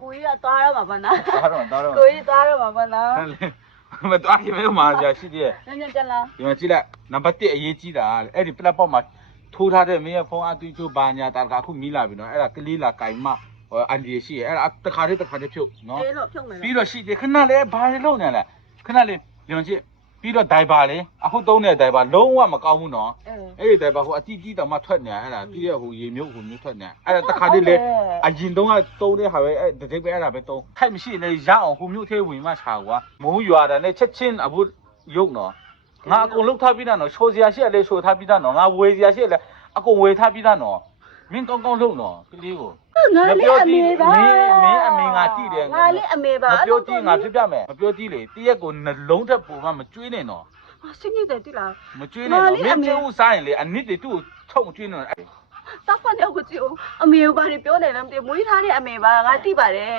ကိုကြီးကသွားရမှာပါနော် သွားတော့ ကိုကြီးသွားရမှာပါနော် မသွားခင်မဲမှာကြာရှိသေးတယ် ညညတက်လား ဒီမှာကြည့်လိုက်နံပါတ်1အရေးကြီးတာအဲ့ဒီပလက်ပေါ့မှာထိုးထားတဲ့မင်းရဲ့ဖုန်းအသွင်းချိုးဘာညာတာကအခုမီးလာပြီနော်အဲ့ဒါကလေးလာကင်မအန်ဒီရှိရဲ့အဲ့ဒါတစ်ခါတည်းဖြုတ်နော် အေးလို့ဖြုတ်မယ် ပြီးတော့ရှိသေးခဏလေးဘာတွေလုပ်နေလဲခဏလေးဒီမှာကြည့်ပြီးတော့ဒိုင်ဘာလေအခုသုံးတဲ့ဒိုင်ဘာလုံးဝမကောင်းဘူးနော်အဲ့ဒီဒိုင်ဘာဟိုအတီးတီးတောင်မှထွက်နေအဲ့ဒါပြီးတော့ဟိုရေမြုပ်ထွက်နေအဲ့ဒါတစ်ခါတည်းလေအရင်တုန်းကသုံးတဲ့ဟာပဲအဲ့တတိပဲအဲ့ဒါပဲသုံးထိုက်မရှိလေရအောင်ဟိုမြို့သေးဝင်မှခြာကွာမိုးရွာတာနဲ့ချက်ချင်းအခုရုပ်နော်ငါအကုန်လုတ်ထားပြီးသားနော်ရှိုးစရာရှိလေရှိုးထားပြီးသားနော်ငါဝေစရာရှိလေအကုန်ဝေထားပြီးသားနော်မင်းကောင်းလုပ်နော်ကလေးကို ငါလေးအမေပါ မင်းအမေငါတိတယ် ငါလေးအမေပါ မပြောကြည့်ငါဖြစ်ပြမယ်မပြောကြည့်လေတရက်ကိုနှလုံးထက်ပုံမှမကျွေးနဲ့နော် စိတ်ညစ်တယ်တိလား မကျွေးနဲ့နော်မင်းကျုပ်စားရင်လေအနစ်တွေသူ့ကိုချုံကျွေးနေတော့ တောက်ဖတ်နေကိုကြည့်အောင်အမေဘာတွေပြောနေလဲမသိဘူးမွေးထားတဲ့အမေပါငါတိပါတယ်